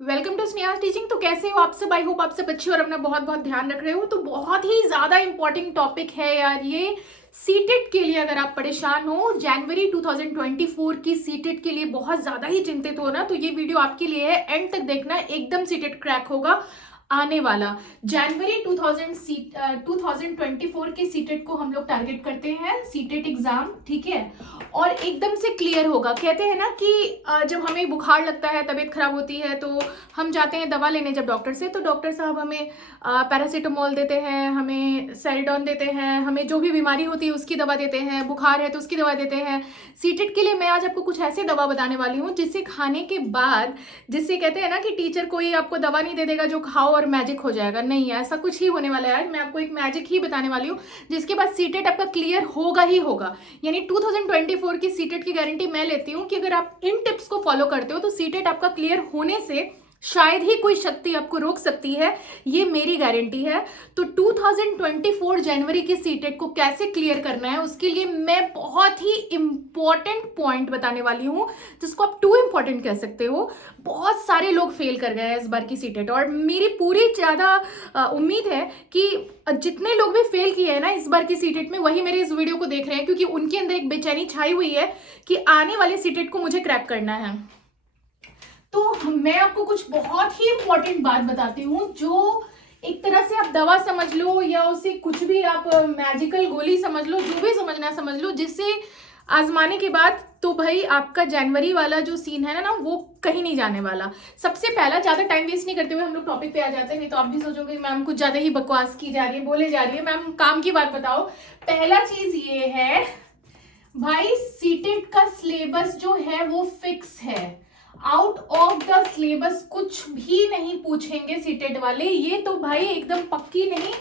Welcome to Sneha teaching. तो कैसे हो आप सब? आई होप आप सब अच्छे और अपना बहुत बहुत ध्यान रख रहे हो। तो बहुत ही ज्यादा इंपॉर्टेंट टॉपिक है यार ये। सीटेट के लिए अगर आप परेशान हो, जनवरी 2024 की सीटेट के लिए बहुत ज्यादा ही चिंतित हो ना, तो ये वीडियो आपके लिए है। एंड तक देखना, एकदम सीटेट क्रैक होगा आने वाला। जनवरी 2024 के सीटेट को हम लोग टारगेट करते हैं, सीटेट एग्जाम, ठीक है। और एकदम से क्लियर होगा। कहते हैं ना कि जब हमें बुखार लगता है, तबीयत खराब होती है, तो हम जाते हैं दवा लेने जब डॉक्टर से, तो डॉक्टर साहब हमें पैरासीटामोल देते हैं, हमें सेरिडॉन देते हैं, हमें जो भी बीमारी होती है उसकी दवा देते हैं, बुखार है तो उसकी दवा देते हैं। सीटेट के लिए मैं आज आपको कुछ ऐसे दवा बताने वाली हूँ जिसे खाने के बाद, जिससे कहते हैं ना कि टीचर कोई आपको दवा नहीं दे देगा जो खाओ और मैजिक हो जाएगा, नहीं ऐसा कुछ ही होने वाला है। आज मैं आपको एक मैजिक ही बताने वाली हूँ जिसके बाद सीटेट आपका क्लियर होगा ही होगा। यानी 2024 की सीटेट की गारंटी मैं लेती हूँ कि अगर आप इन टिप्स को फॉलो करते हो तो सीटेट आपका क्लियर होने से शायद ही कोई शक्ति आपको रोक सकती है, ये मेरी गारंटी है। तो 2024 जनवरी की सीटेट को कैसे क्लियर करना है उसके लिए मैं बहुत ही इंपॉर्टेंट पॉइंट बताने वाली हूं, जिसको आप टू इंपॉर्टेंट कह सकते हो। बहुत सारे लोग फेल कर गए हैं इस बार की सीटेट, और मेरी पूरी ज्यादा उम्मीद है कि जितने लोग भी फेल किए हैं ना इस बार की सीटेट में, वही मेरे इस वीडियो को देख रहे हैं, क्योंकि उनके अंदर एक बेचैनी छाई हुई है कि आने वाले सीटेट को मुझे क्रैक करना है। तो मैं आपको कुछ बहुत ही इंपॉर्टेंट बात बताती हूँ, जो एक तरह से आप दवा समझ लो या उसे कुछ भी आप मैजिकल गोली समझ लो, जो भी समझना समझ लो, जिससे आजमाने के बाद तो भाई आपका जनवरी वाला जो सीन है ना वो कहीं नहीं जाने वाला। सबसे पहला, ज्यादा टाइम वेस्ट नहीं करते हुए हम लोग टॉपिक पे आ जाते हैं, नहीं तो आप भी सोचोगे मैम कुछ ज्यादा ही बकवास की जा रही है, बोले जा रही है। मैम काम की बात बताओ। पहला चीज ये है भाई, सीटेट का सिलेबस जो है वो फिक्स है। आउट ऑफ द सिलेबस कुछ भी नहीं पूछेंगे सीटेट वाले, ये तो भाई एकदम पक्की नहीं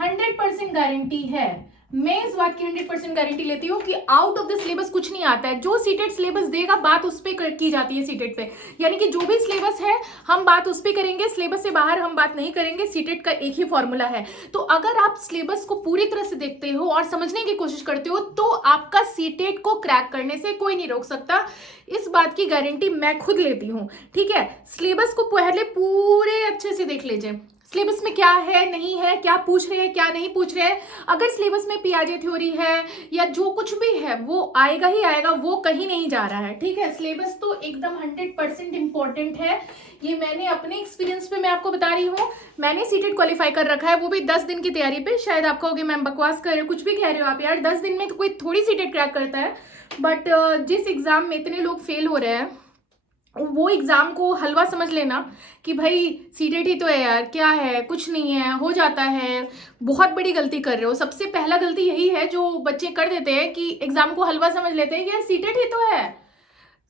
100% गारंटी है। मैं इस बात की 100% गारंटी लेती हूँ कि आउट ऑफ द सिलेबस कुछ नहीं आता है। जो सीटेट सिलेबस देगा बात उस पर की जाती है सीटेट पे, यानी कि जो भी सिलेबस है हम बात उस पर करेंगे, सिलेबस से बाहर हम बात नहीं करेंगे। सीटेट का एक ही फॉर्मूला है। तो अगर आप सिलेबस को पूरी तरह से देखते हो और समझने की कोशिश करते हो तो आपका सीटेट को क्रैक करने से कोई नहीं रोक सकता। इस बात की गारंटी मैं खुद लेती हूँ, ठीक है। सिलेबस को पहले पूरे अच्छे से देख लीजिए, सिलेबस में क्या है, नहीं है, क्या पूछ रहे हैं, क्या नहीं पूछ रहे हैं। अगर सिलेबस में पियाजे थ्योरी है या जो कुछ भी है वो आएगा ही आएगा, वो कहीं नहीं जा रहा है, ठीक है। सिलेबस तो एकदम 100% इंपॉर्टेंट है। ये मैंने अपने एक्सपीरियंस पे मैं आपको बता रही हूँ। मैंने सीटेट क्वालिफाई कर रखा है, वो भी 10 दिन की तैयारी पे। शायद आप कहोगे मैम बकवास कर रहे हो, कुछ भी कह रहे हो आप यार, 10 दिन में तो कोई थोड़ी सीटेट क्रैक करता है। बट जिस एग्जाम में इतने लोग फेल हो रहे हैं वो एग्जाम को हलवा समझ लेना कि भाई सीटेट ही तो है यार, क्या है, कुछ नहीं है, हो जाता है, बहुत बड़ी गलती कर रहे हो। सबसे पहला गलती यही है जो बच्चे कर देते हैं कि एग्जाम को हलवा समझ लेते हैं कि यार सीटेट ही तो है,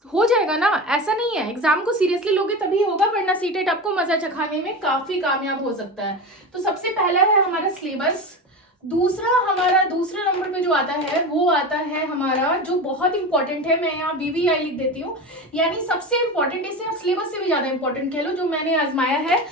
हो जाएगा ना। ऐसा नहीं है, एग्जाम को सीरियसली लोगे तभी होगा, वरना सीटेट आपको मजा चखाने में काफी कामयाब हो सकता है। तो सबसे पहला है हमारा सिलेबस। दूसरा, हमारा दूसरे नंबर पे जो आता है वो आता है हमारा, जो बहुत इंपॉर्टेंट है, मैं यहाँ VVI लिख देती हूँ, यानी सबसे इंपॉर्टेंट, इसे आप सिलेबस से भी ज्यादा इंपॉर्टेंट कह लो, जो मैंने आजमाया है।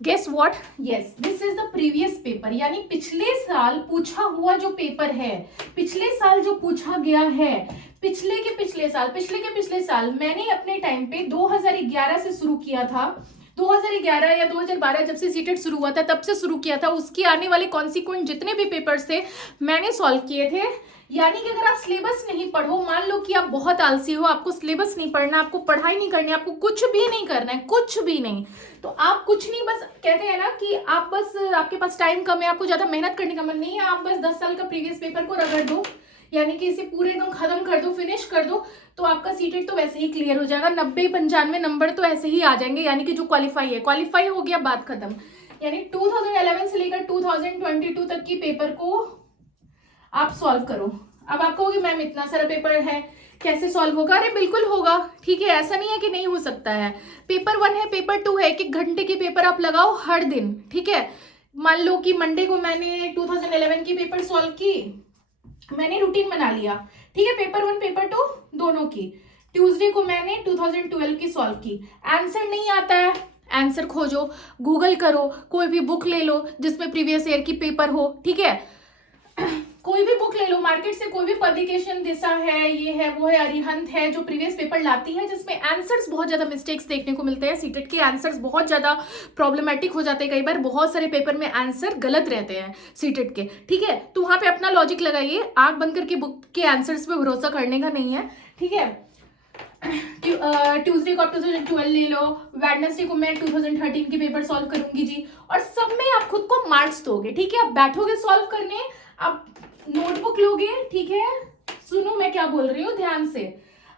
Guess what, yes this is the previous paper, यानी पिछले साल पूछा हुआ जो पेपर है, पिछले साल जो पूछा गया है, पिछले के पिछले साल मैंने अपने टाइम पे 2011 से शुरू किया था। 2011 या 2012 जब से सीटेट शुरू हुआ था तब से शुरू किया था। उसकी आने वाले कॉन्सिक्वेंट जितने भी पेपर्स थे मैंने सॉल्व किए थे। यानी कि अगर आप सिलेबस नहीं पढ़ो, मान लो कि आप बहुत आलसी हो, आपको सिलेबस नहीं पढ़ना, आपको पढ़ाई नहीं करनी, आपको कुछ भी नहीं करना है, कुछ भी नहीं, तो आप कुछ नहीं, बस कहते हैं ना कि आप बस, आपके पास टाइम कम है, आपको ज्यादा मेहनत करने का मन नहीं है, आप बस 10 साल का प्रीवियस पेपर को रगड़ दो, यानी कि इसे पूरे एकदम खत्म कर दो, फिनिश कर दो, तो आपका सीटेट तो वैसे ही क्लियर हो जाएगा। 90-95 नंबर तो ऐसे ही आ जाएंगे, यानी कि जो क्वालिफाई है, क्वालिफाई हो गया, बात खत्म। यानी 2011 से लेकर 2022 तक की पेपर को आप सॉल्व करो। अब आप कहोगे मैम इतना सारा पेपर है कैसे सॉल्व होगा? अरे बिल्कुल होगा, ठीक है, ऐसा नहीं है कि नहीं हो सकता है। पेपर 1 है, पेपर 2 है, 1-1 घंटे की पेपर आप लगाओ हर दिन, ठीक है। मान लो कि मंडे को मैंने 2011 की पेपर सॉल्व की, मैंने रूटीन बना लिया, ठीक है, पेपर 1 पेपर 2 दोनों की। ट्यूसडे को मैंने 2012 की सॉल्व की। आंसर नहीं आता है, आंसर खोजो, गूगल करो, कोई भी बुक ले लो जिसमें प्रीवियस ईयर की पेपर हो, ठीक है। कोई भी बुक ले लो मार्केट से, कोई भी पब्लिकेशन, दिशा है, ये है, वो है, अरिहंत है, जो प्रीवियस पेपर लाती है जिसमें आंसर्स बहुत ज्यादा मिस्टेक्स देखने को मिलते हैं, सीटेट के आंसर्स बहुत ज्यादा प्रॉब्लमेटिक हो जाते हैं, कई बार बहुत सारे पेपर में आंसर गलत रहते हैं सीटेट के, ठीक है। तो वहां पे अपना लॉजिक लगाइए, आंख बंद करके बुक के आंसर्स पे भरोसा करने का नहीं है, ठीक है। ट्यूसडे को आप 2012 ले लो, वेडनेसडे को मैं 2013 के पेपर सॉल्व करूंगी जी, और सब में आप खुद को मार्क्स दोगे, ठीक है। आप बैठोगे सॉल्व करने, आप नोटबुक लोगे, ठीक है। सुनो मैं क्या बोल रही हूँ ध्यान से।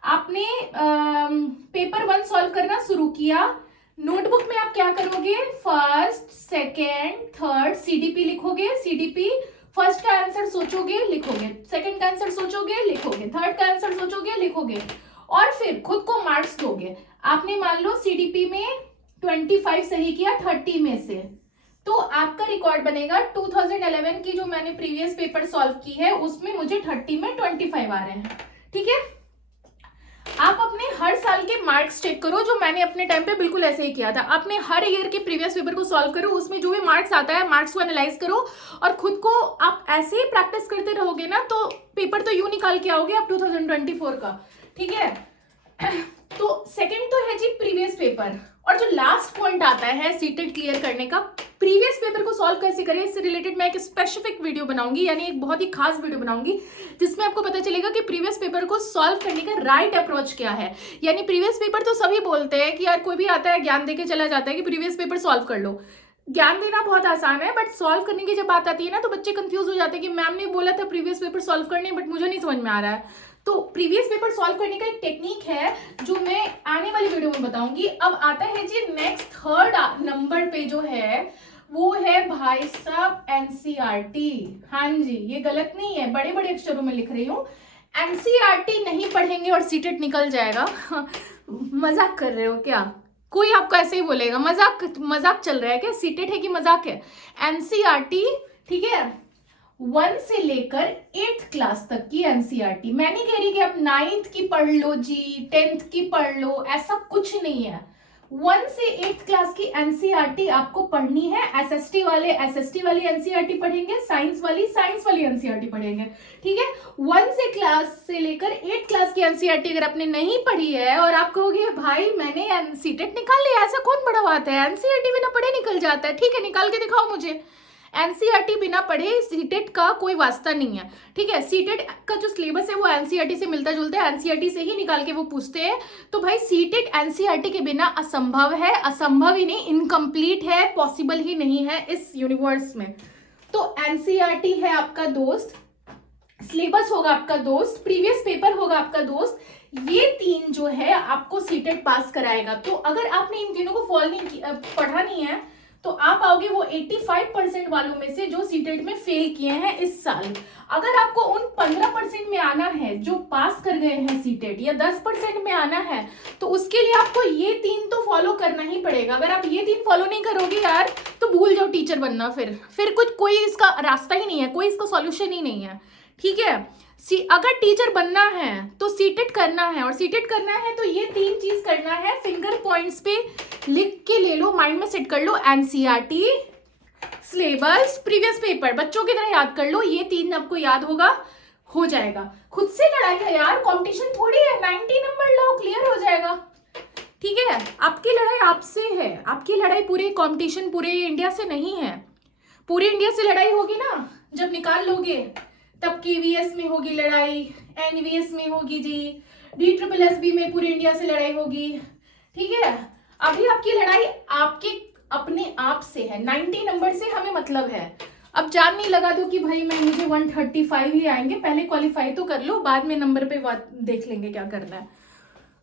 आपने पेपर 1 सॉल्व करना शुरू किया, नोटबुक में आप क्या करोगे, फर्स्ट, सेकेंड, थर्ड, सीडीपी लिखोगे, सीडीपी फर्स्ट का आंसर सोचोगे, लिखोगे, सेकंड का आंसर सोचोगे, लिखोगे, थर्ड का आंसर सोचोगे, लिखोगे, और फिर खुद को मार्क्स दोगे। आपने मान लो सीडीपी में 25 सही किया 30 में से, तो आपका रिकॉर्ड बनेगा 2011 की जो मैंने प्रीवियस पेपर सॉल्व की है उसमें मुझे 30 में 25 आ रहे हैं, ठीक है। आप अपने हर साल के मार्क्स चेक करो, जो मैंने अपने टाइम पे बिल्कुल ऐसे ही किया था। अपने हर ईयर के प्रीवियस पेपर को सॉल्व करो, उसमें जो भी मार्क्स आता है मार्क्स को एनालाइज करो, और खुद को आप ऐसे ही प्रैक्टिस करते रहोगे ना तो पेपर तो यूं निकाल के आओगे आप 2024 का, ठीक है। तो सेकंड तो है जी प्रीवियस पेपर, और जो लास्ट पॉइंट आता है सीटेट क्लियर करने का, प्रीवियस पेपर को सॉल्व कैसे करें, इससे रिलेटेड मैं एक स्पेसिफिक वीडियो बनाऊंगी, यानी एक बहुत ही खास वीडियो बनाऊंगी जिसमें आपको पता चलेगा कि प्रीवियस पेपर को सॉल्व करने का राइट अप्रोच क्या है। यानी प्रीवियस पेपर तो सभी बोलते हैं कि यार कोई भी आता है ज्ञान देके चला जाता है कि प्रीवियस पेपर सॉल्व कर लो, ज्ञान देना बहुत आसान है, बट सॉल्व करने की जब बात आती है ना तो बच्चे कंफ्यूज हो जाते हैं कि मैम ने बोला था प्रीवियस पेपर सॉल्व करने, बट मुझे नहीं समझ में आ रहा है। तो प्रीवियस पेपर सॉल्व करने का एक टेक्निक है जो मैं आने वाली वीडियो में बताऊंगी। अब आता है जी नेक्स्ट थर्ड नंबर पे जो है वो है भाई साहब एनसीईआरटी। हाँ जी, ये गलत नहीं है, बड़े बड़े अक्षरों में लिख रही हूँ, एनसीईआरटी नहीं पढ़ेंगे और सीटेट निकल जाएगा। मजाक कर रहे हो क्या? कोई आपको ऐसे ही बोलेगा, मजाक चल रहा है क्या? सीटेट है कि मजाक है? एनसीईआरटी, ठीक है, 1 से लेकर 8th क्लास तक की एनसीईआरटी। मैं नहीं कह रही कि आप 9th की पढ़ लो जी, 10th की पढ़ लो, ऐसा कुछ नहीं है। 1 से 8th क्लास की एनसीईआरटी आपको पढ़नी है। एसएसटी वाले एसएसटी वाली एनसीईआरटी पढ़ेंगे, साइंस वाली एनसीईआरटी पढ़ेंगे, ठीक है। 1 से क्लास से लेकर 8th क्लास की एनसीईआरटी अगर आपने नहीं पढ़ी है और आप कहोगे भाई मैंने सीटेट निकाल लिया, ऐसा कौन बड़ा बात है, एनसीईआरटी बिना पढ़े निकल जाता है, ठीक है निकाल के दिखाओ मुझे। एनसीईआरटी बिना पढ़े सीटेट का कोई वास्ता नहीं है, ठीक है। सीटेट का जो सिलेबस है वो एनसीईआरटी से मिलता जुलता है, एनसीईआरटी से ही निकाल के वो पूछते हैं। तो भाई सीटेट एनसीईआरटी के बिना असंभव है, असंभव ही नहीं, इनकम्प्लीट है, पॉसिबल ही नहीं है इस यूनिवर्स में। तो एनसीईआरटी है आपका दोस्त, सिलेबस होगा आपका दोस्त, प्रीवियस पेपर होगा आपका दोस्त, ये 3 जो है आपको सीटेट पास कराएगा। तो अगर आपने इन तीनों को फॉलो नहीं किया, पढ़ा नहीं है, तो आप आओगे वो 85% वालों में से जो सीटेट में फेल किए हैं इस साल। अगर आपको उन 15% में आना है जो पास कर गए हैं सीटेट, या 10% में आना है, तो उसके लिए आपको ये 3 तो फॉलो करना ही पड़ेगा। अगर आप ये 3 फॉलो नहीं करोगे यार तो भूल जाओ टीचर बनना, फिर कुछ कोई इसका रास्ता ही नहीं है, कोई इसका सॉल्यूशन ही नहीं है, ठीक है। अगर टीचर बनना है तो सीटेट करना है, और सीटेट करना है तो ये 3 चीज करना है। फिंगर पॉइंट्स पे लिख के ले लो, माइंड में सेट कर लो, एनसीईआरटी, सिलेबस, प्रीवियस पेपर, बच्चों की तरह याद कर लो, ये 3 आपको याद होगा, हो जाएगा। खुद से लड़ाई है यार, कंपटीशन थोड़ी है, 90 नंबर लो क्लियर हो जाएगा, ठीक है। आपकी लड़ाई आपसे है, आपकी लड़ाई पूरे कंपटीशन पूरे इंडिया से नहीं है। पूरे इंडिया से लड़ाई होगी ना जब निकाल लोगे, तब केवीएस में होगी लड़ाई, एनवीएस में होगी जी, DSSB में पूरे इंडिया से लड़ाई होगी, ठीक है। अभी आपकी लड़ाई आपके अपने आप से है, 90 नंबर से हमें मतलब है। अब जान नहीं लगा दो कि भाई मुझे 135 ही आएंगे, पहले क्वालिफाई तो कर लो, बाद में नंबर पे देख लेंगे क्या करना है।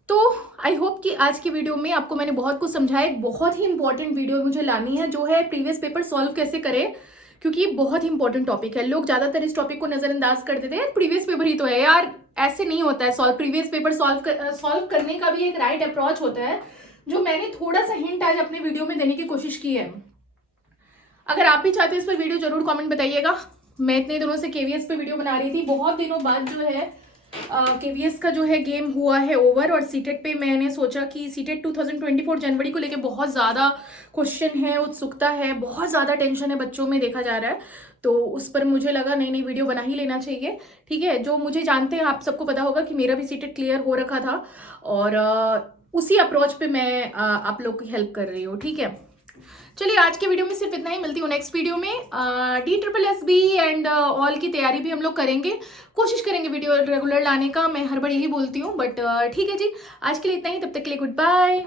तो आई होप कि आज की वीडियो में आपको मैंने बहुत कुछ समझाया। एक बहुत ही इंपॉर्टेंट वीडियो मुझे लानी है जो है प्रीवियस पेपर सॉल्व कैसे करें, क्योंकि ये बहुत ही इंपॉर्टेंट टॉपिक है। लोग ज्यादातर इस टॉपिक को नजरअंदाज कर देते हैं, प्रीवियस पेपर ही तो है यार, ऐसे नहीं होता है सॉल्व। प्रीवियस पेपर सॉल्व करने का भी एक राइट अप्रोच होता है, जो मैंने थोड़ा सा हिंट आज अपने वीडियो में देने की कोशिश की है। अगर आप भी चाहते हैं इस पर वीडियो जरूर कमेंट बताइएगा। मैं इतने दिनों से केवीएस पे वीडियो बना रही थी, बहुत दिनों बाद जो है KVS का जो है गेम हुआ है ओवर, और सीटेट पे मैंने सोचा कि सीटेट 2024 जनवरी को लेके बहुत ज़्यादा क्वेश्चन है, उत्सुकता है, बहुत ज़्यादा टेंशन है बच्चों में देखा जा रहा है, तो उस पर मुझे लगा नई नई वीडियो बना ही लेना चाहिए। ठीक है, जो मुझे जानते हैं आप सबको पता होगा कि मेरा भी सीटेट क्लियर हो रखा था, और उसी अप्रोच पे मैं आप लोग की हेल्प कर रही हूँ। ठीक है, चलिए आज के वीडियो में सिर्फ इतना ही, मिलती हूँ नेक्स्ट वीडियो में। DSSB एंड ऑल की तैयारी भी हम लोग करेंगे, कोशिश करेंगे वीडियो रेगुलर लाने का, मैं हर बार यही बोलती हूँ, बट ठीक है जी, आज के लिए इतना ही, तब तक के लिए गुड बाय।